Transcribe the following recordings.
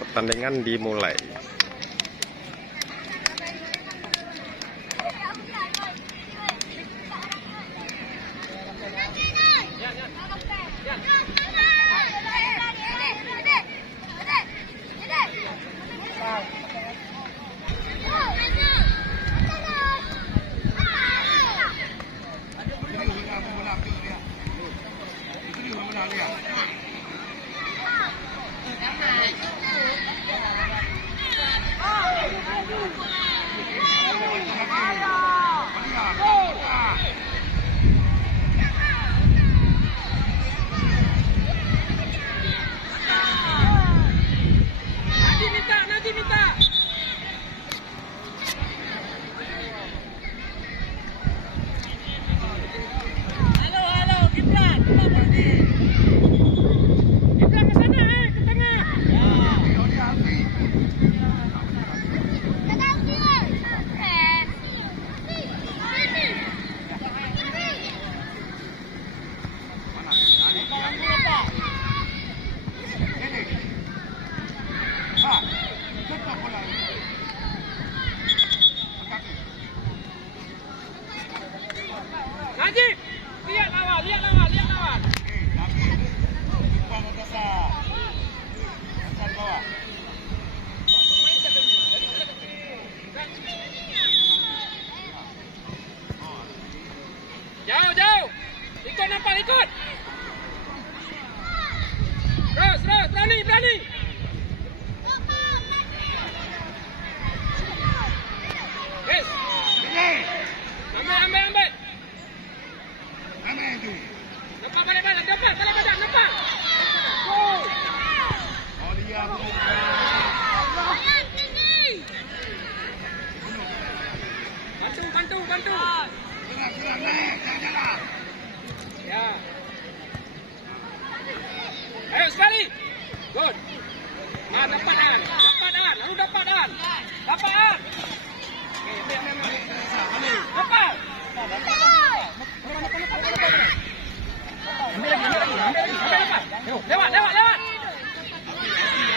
Pertandingan dimulai. Najib, lihat lawan. Jauh. Ikut nampak, ikut. Terus, berani. Yes. Ambil. Nampak balik badan, nampak. Go. Bantu. Ya. Ayo sekali. Good. Dapat Dan. Lalu dapat Dan. Dapat. Dapat. Ambil lagi. Lewat.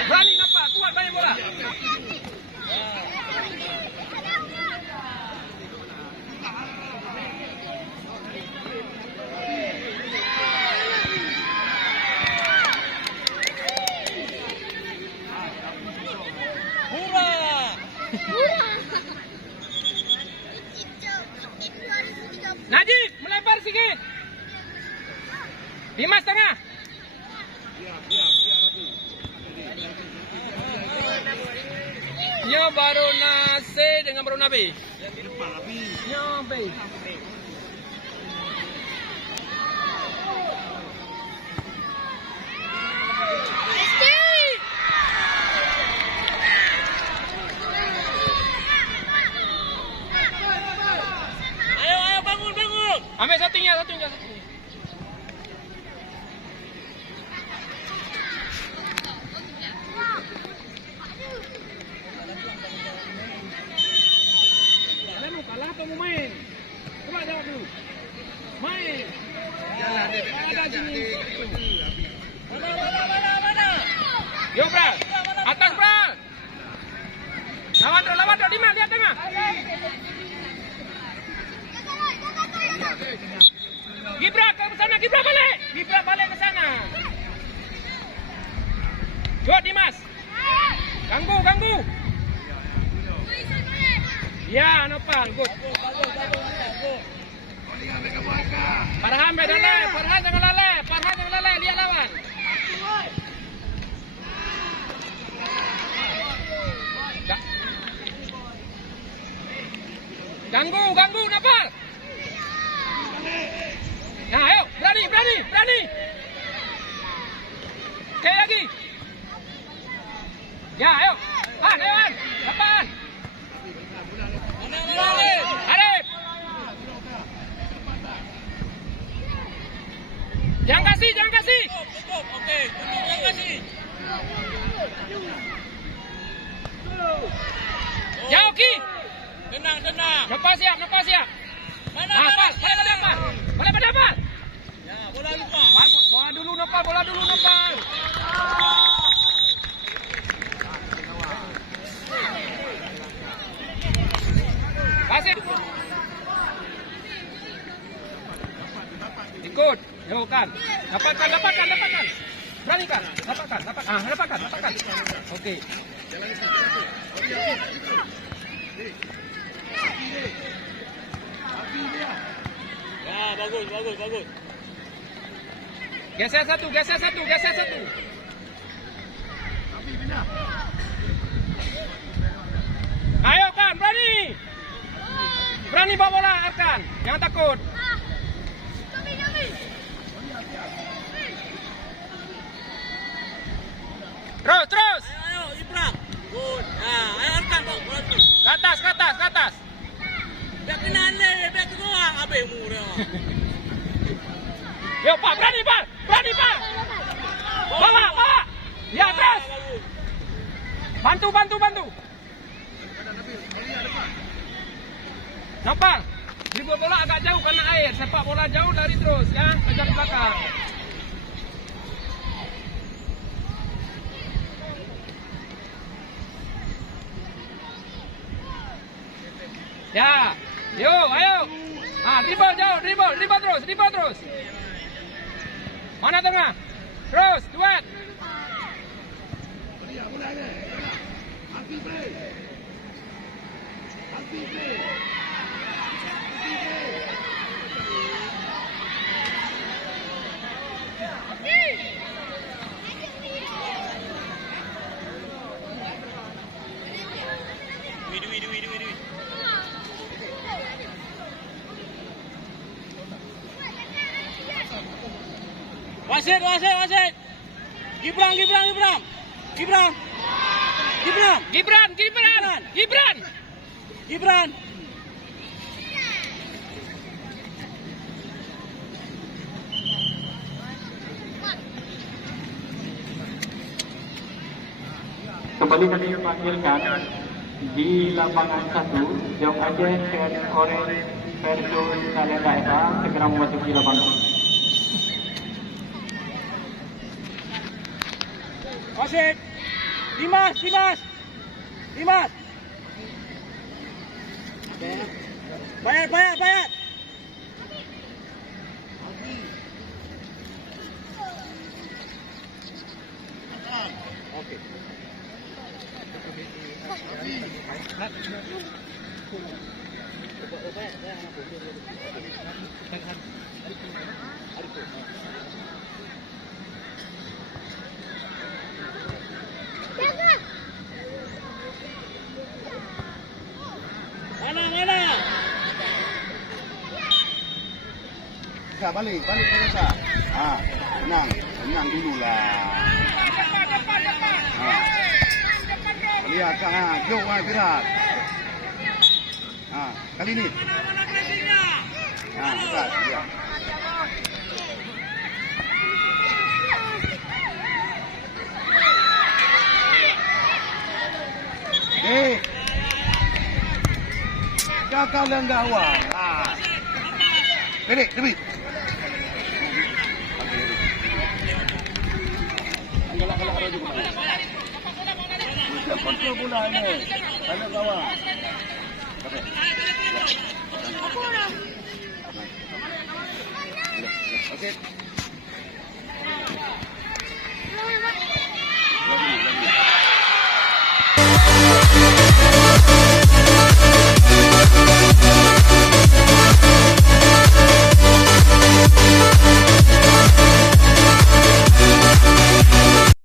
Berani nampak, kuat banyak bola. Najib, melempar sikit. Dimas tengah. Nya baru nasi dengan baru nabi. Nabi. Ayo bangun. Ambil satunya. Kalah atau mau main? Coba jawab dulu. Main. Ada sini. Mana? Yo, Bra. Atas, Bra. Lawan terus. Dimas, lihat tengah. Gibra ke sana, Gibra balik ke sana. Go, Dimas. Ganggu. Ya, nampak. Good. Farhan jangan lalai. Lihat lawan. Ganggu, nampak. Nah, ayo, berani. Sekali lagi. Ya, ayo. Dewan. Depan. Arif. Jangan kasih. Oke, jangan kasih. Jauh, Ki. Tenang. Lepas siap. dapatkan. Berani kan? Dapatkan. Dapatkan. Okey. Ya, bagus. Geser satu. Ayo kan, berani bawa bola Arkan, jangan takut. Terus. Ayo, Ibrahim. Good. Ayo Arkan bawa bola tu. Ke atas. Biar kena le, biar kena abemu dia. Yo, Pak, berani, Pak. Bawa. Ya, terus. Bantu. Nampak? Dribble bola agak jauh karena air. Sepak bola jauh lari terus, ya. Kejar belakang. Ya. Yo, ayo. Dribble jauh, dribble terus. Mana tengah? Terus, duet. Widi. Wasit. Gibran. Kembali kami panggilkan di lapangan 1 Jong Aceh Pers Orange versus Salenda SA segera memasuki lapangan. Wasit. Dimas. Bayar. Okey. Mana? Kak, balik Kak. Tenang dululah. Lihat Kak, jauh gerak. Kali ni. Mana pressingnya? Dekat, lihat. Kakak lenggak awak. Pendek, demi. Kalau kontrol bola ni. Kalau kawan.